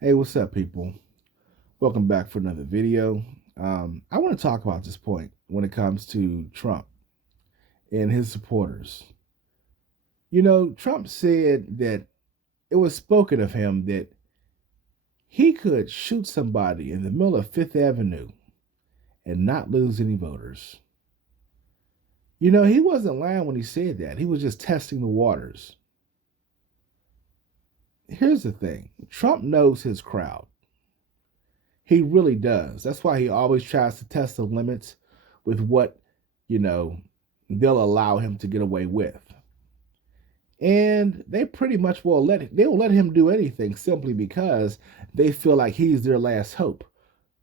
Hey, what's up, people? Welcome back for another video. I want to talk about this point when it comes to Trump and his supporters. Trump said that it was spoken of him that he could shoot somebody in the middle of Fifth Avenue and not lose any voters. He wasn't lying when he said that. He was just testing the waters. Here's the thing Trump knows his crowd. He really does. That's why he always tries to test the limits with what, you know, they'll allow him to get away with. And they pretty much will let him do anything simply because they feel like he's their last hope.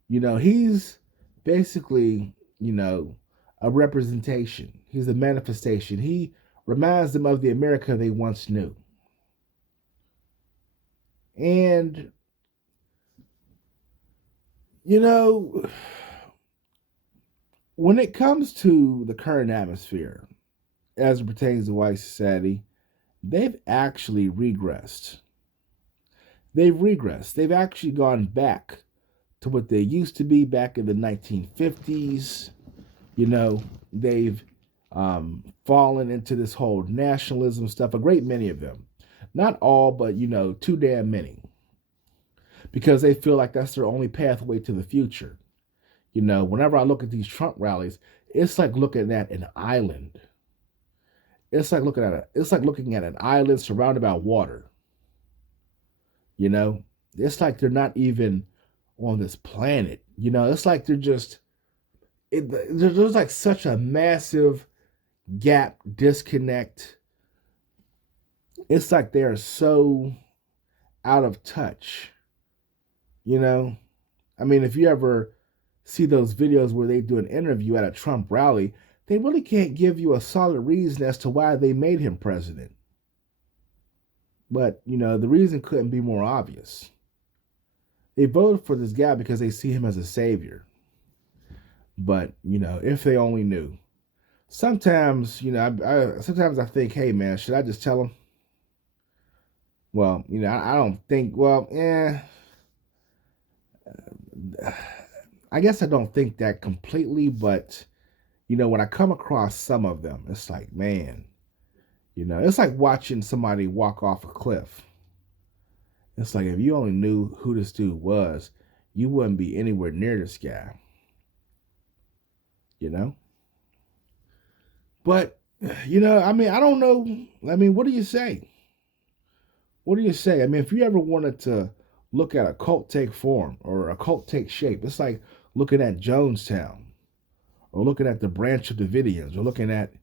He's basically, a representation. He's a manifestation. He reminds them of the America they once knew. And, you know, when it comes to the current atmosphere as it pertains to white society, they've actually regressed. They've actually gone back to what they used to be back in the 1950s. They've fallen into this whole nationalism stuff, a great many of them. Not all, but, too damn many. Because they feel like that's their only pathway to the future. Whenever I look at these Trump rallies, it's like looking at an island. It's like looking at an island surrounded by water. You know, it's like they're not even on this planet. It's like they're just there's like such a massive gap, disconnect. It's like they're so out of touch. You know, I mean, if you ever see those videos where they do an interview at a Trump rally, they really can't give you a solid reason as to why they made him president. But, the reason couldn't be more obvious. They voted for this guy because they see him as a savior. But, if they only knew. Sometimes, sometimes I think, hey, man, should I just tell him? Well, I don't think, I guess I don't think that completely, but, when I come across some of them, it's like, man, it's like watching somebody walk off a cliff. It's like if you only knew who this dude was, you wouldn't be anywhere near this guy, you know? But, I mean, I don't know. I mean, what do you say? What do you say? I mean, if you ever wanted to look at a cult take form or a cult take shape, it's like looking at Jonestown or looking at the Branch of Davidians or looking at,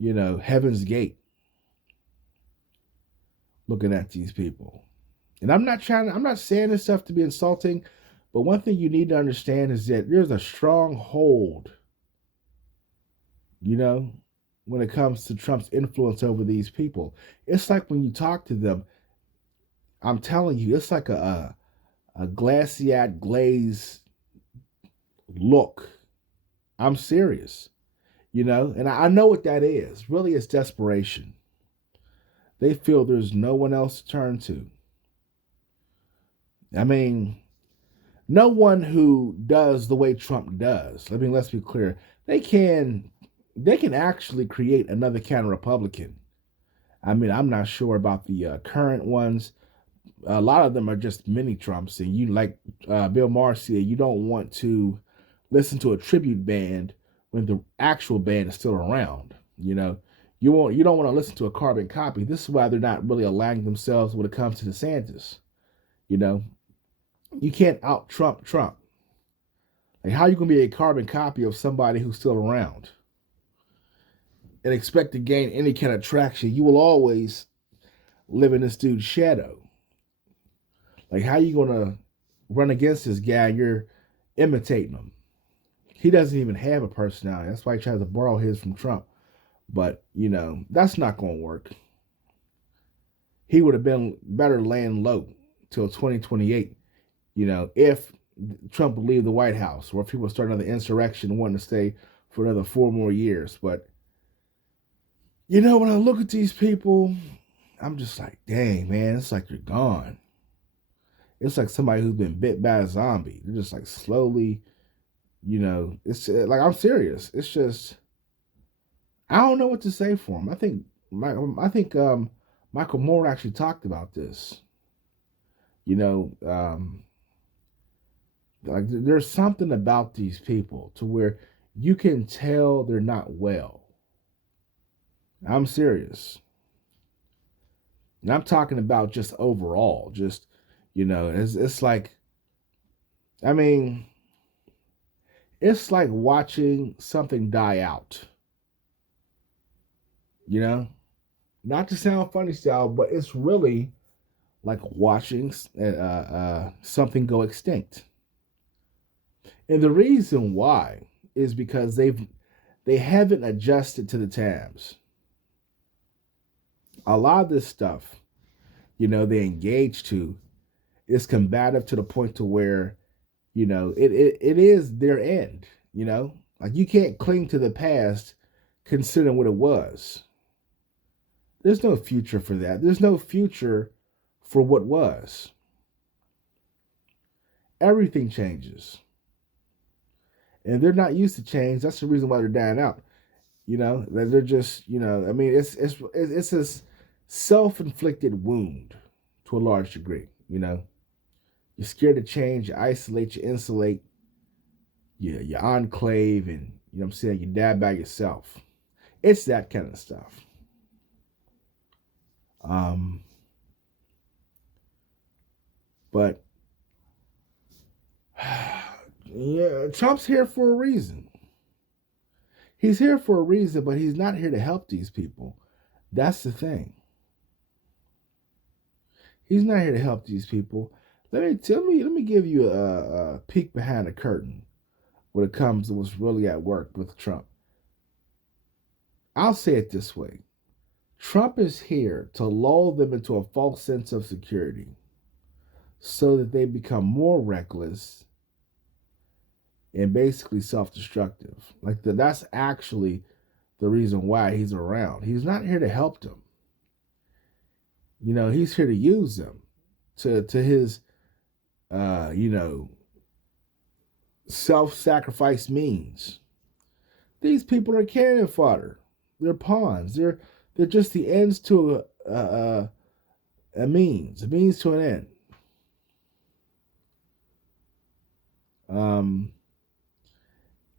Heaven's Gate, looking at these people. And I'm not saying this stuff to be insulting, but one thing you need to understand is that there's a strong hold, you know, when it comes to Trump's influence over these people. It's like when you talk to them, I'm telling you, it's like a glaciate glaze look. I'm serious, and I know what that is. Really, it's desperation. They feel there's no one else to turn to. I mean, no one who does the way Trump does. I mean, let's be clear. They can actually create another counter Republican. I mean, I'm not sure about the current ones. A lot of them are just mini Trumps, and you like Bill Maher said, you don't want to listen to a tribute band when the actual band is still around. You don't want to listen to a carbon copy. This is why they're not really aligning themselves when it comes to DeSantis. You know, you can't out Trump. Like, how you gonna be a carbon copy of somebody who's still around and expect to gain any kind of traction? You will always live in this dude's shadow. Like, how you gonna run against this guy and you're imitating him? He doesn't even have a personality. That's why he tries to borrow his from Trump. But, that's not gonna work. He would have been better laying low till 2028, if Trump would leave the White House or if he would start another insurrection and wanting to stay for another 4 more years. But, when I look at these people, I'm just like, dang, man, it's like they're gone. It's like somebody who's been bit by a zombie. They're just like slowly, it's like I'm serious. It's just I don't know what to say for him. I think Michael Moore actually talked about this. You know, like there's something about these people to where you can tell they're not well. I'm serious. And I'm talking about just overall, just it's like I mean, it's like watching something die out. You know, not to sound funny style, but it's really like watching something go extinct. And the reason why is because they haven't adjusted to the times. A lot of this stuff, they engage to is combative to the point to where, it is their end, Like you can't cling to the past considering what it was. There's no future for that. There's no future for what was. Everything changes. And they're not used to change. That's the reason why they're dying out. That they're just, I mean, it's a self-inflicted wound to a large degree. You're scared to change. You isolate. You insulate. You enclave, and I'm saying, you die by yourself. It's that kind of stuff. But yeah, Trump's here for a reason. He's here for a reason, but he's not here to help these people. That's the thing. He's not here to help these people. Let me give you a peek behind the curtain when it comes to what's really at work with Trump. I'll say it this way. Trump is here to lull them into a false sense of security so that they become more reckless and basically self-destructive. That's actually the reason why he's around. He's not here to help them. He's here to use them to his self-sacrifice means. These people are cannon fodder. They're pawns. They're just the ends to a means to an end.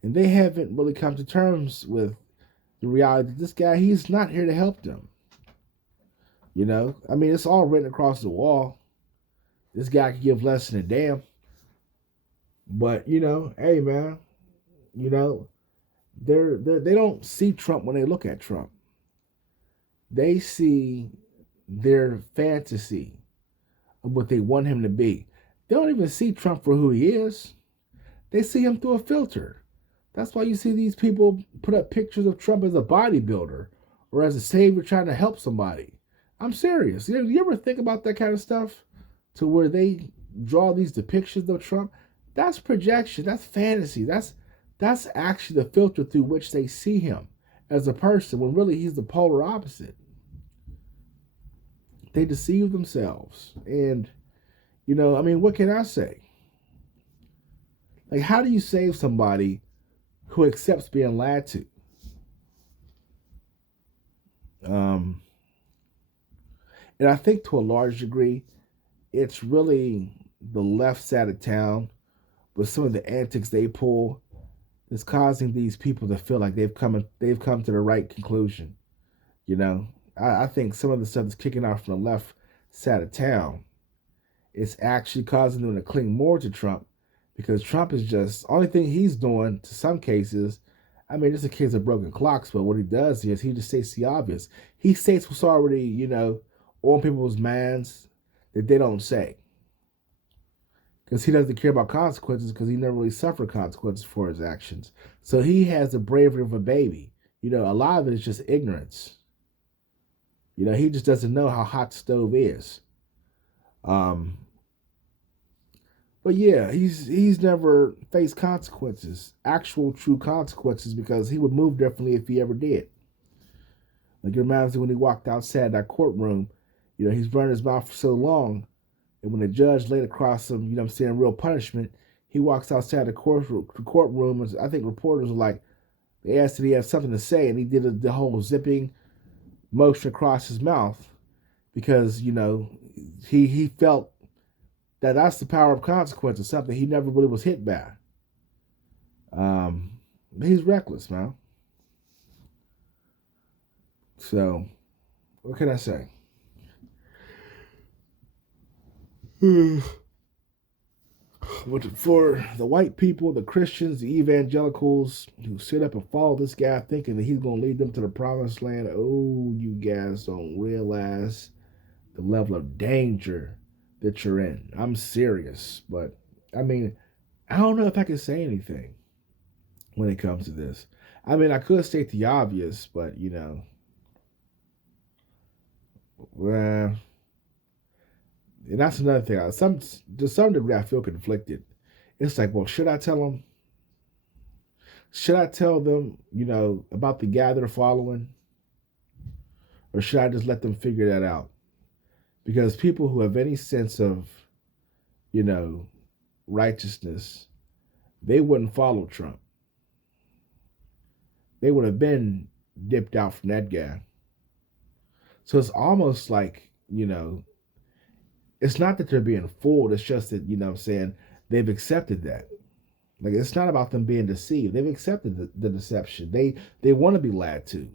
And they haven't really come to terms with the reality that this guy, he's not here to help them. I mean, it's all written across the wall. This guy could give less than a damn. But, hey, man, they don't see Trump when they look at Trump. They see their fantasy of what they want him to be. They don't even see Trump for who he is. They see him through a filter. That's why you see these people put up pictures of Trump as a bodybuilder or as a savior trying to help somebody. I'm serious. You ever think about that kind of stuff? To where they draw these depictions of Trump? That's projection. That's fantasy. That's actually the filter through which they see him as a person when really he's the polar opposite. They deceive themselves. And, I mean, what can I say? Like, how do you save somebody who accepts being lied to? And I think to a large degree, it's really the left side of town with some of the antics they pull that's causing these people to feel like they've come to the right conclusion. I think some of the stuff that's kicking off from the left side of town is actually causing them to cling more to Trump because Trump is just only thing he's doing to some cases. I mean, it's a case of broken clocks, but what he does is he just states the obvious. He states what's already, on people's minds that they don't say. Because he doesn't care about consequences because he never really suffered consequences for his actions. So he has the bravery of a baby. A lot of it is just ignorance. He just doesn't know how hot the stove is. But yeah, he's never faced consequences, actual true consequences, because he would move differently if he ever did. Like it reminds me when he walked outside that courtroom, he's running his mouth for so long And when the judge laid across him, real punishment, he walks outside the courtroom, and I think reporters were like, they asked if he had something to say, and he did the whole zipping motion across his mouth because, he felt that that's the power of consequences, something he never really was hit by. He's reckless, man. So, what can I say? For the white people, the Christians, the evangelicals who sit up and follow this guy thinking that he's going to lead them to the promised land, oh, you guys don't realize the level of danger that you're in. I'm serious, but I don't know if I can say anything when it comes to this. I could state the obvious, but well, and that's another thing. To some degree, I feel conflicted. It's like, well, should I tell them? Should I tell them, about the guy they're following? Or should I just let them figure that out? Because people who have any sense of, righteousness, they wouldn't follow Trump. They would have been dipped out from that guy. So it's almost like, it's not that they're being fooled. It's just that, they've accepted that. Like, it's not about them being deceived. They've accepted the deception. They want to be lied to.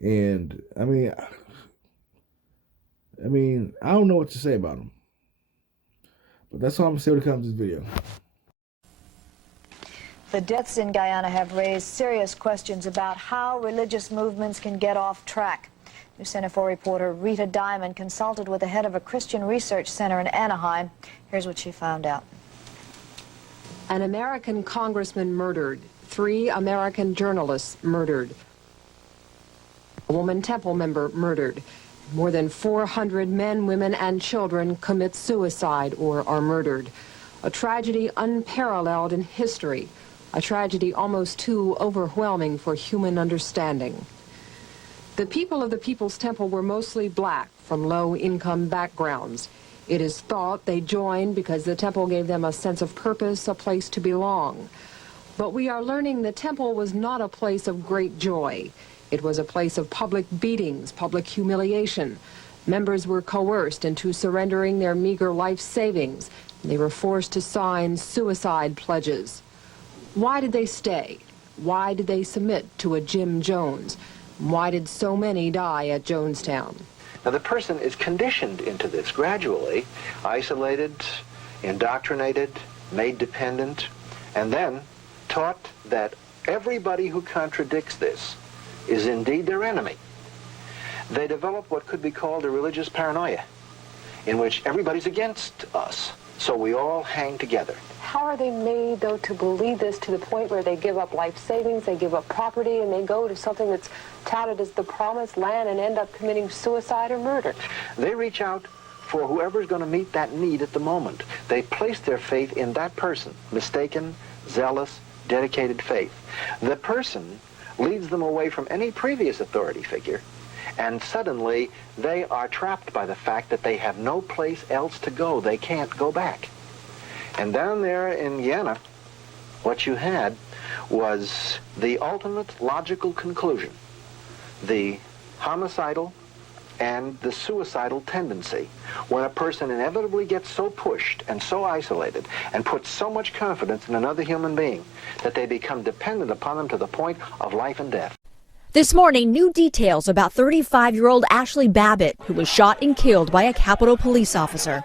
And, I don't know what to say about them. But that's all I'm going to say when it comes to this video. The deaths in Guyana have raised serious questions about how religious movements can get off track. News Center 4 reporter Rita Diamond consulted with the head of a Christian research center in Anaheim. Here's what she found out. An American congressman murdered. 3 American journalists murdered. A woman temple member murdered. More than 400 men, women, and children commit suicide or are murdered. A tragedy unparalleled in history. A tragedy almost too overwhelming for human understanding. The people of the People's Temple were mostly black from low-income backgrounds. It is thought they joined because the temple gave them a sense of purpose, a place to belong. But we are learning the temple was not a place of great joy. It was a place of public beatings, public humiliation. Members were coerced into surrendering their meager life savings. They were forced to sign suicide pledges. Why did they stay? Why did they submit to a Jim Jones? Why did so many die at Jonestown? Now, the person is conditioned into this gradually, isolated, indoctrinated, made dependent, and then taught that everybody who contradicts this is indeed their enemy. They develop what could be called a religious paranoia, in which everybody's against us, so we all hang together. How are they made, though, to believe this to the point where they give up life savings, they give up property, and they go to something that's touted as the promised land and end up committing suicide or murder? They reach out for whoever's going to meet that need at the moment. They place their faith in that person, mistaken, zealous, dedicated faith. The person leads them away from any previous authority figure, and suddenly they are trapped by the fact that they have no place else to go. They can't go back. And down there in Guyana, what you had was the ultimate logical conclusion, the homicidal and the suicidal tendency. When a person inevitably gets so pushed and so isolated and puts so much confidence in another human being that they become dependent upon them to the point of life and death. This morning, new details about 35-year-old Ashley Babbitt, who was shot and killed by a Capitol police officer.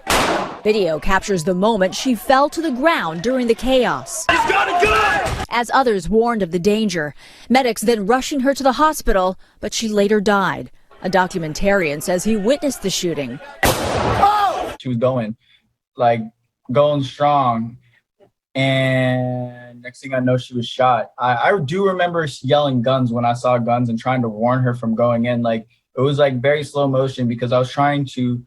Video captures the moment she fell to the ground during the chaos. He's got a gun! As others warned of the danger, medics then rushing her to the hospital, but she later died. A documentarian says he witnessed the shooting. She was going strong, and next thing I know, she was shot. I do remember yelling guns when I saw guns and trying to warn her from going in. It was very slow motion because I was trying to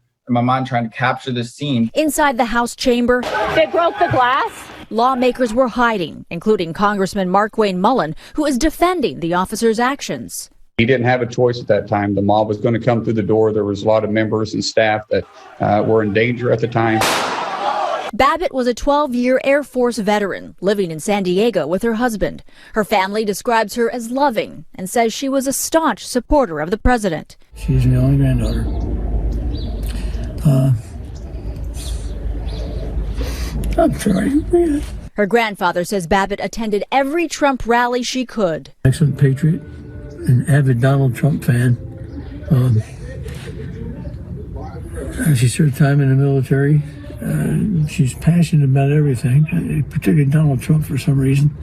capture the scene. Inside the House chamber, they broke the glass. Lawmakers were hiding, including Congressman Markwayne Mullin, who is defending the officer's actions. He didn't have a choice at that time. The mob was going to come through the door. There was a lot of members and staff that were in danger at the time. Babbitt was a 12-year Air Force veteran living in San Diego with her husband. Her family describes her as loving and says she was a staunch supporter of the president. She's my only granddaughter. I'm sorry. Her grandfather says Babbitt attended every Trump rally she could. Excellent patriot, an avid Donald Trump fan. She served time in the military. She's passionate about everything, particularly Donald Trump for some reason.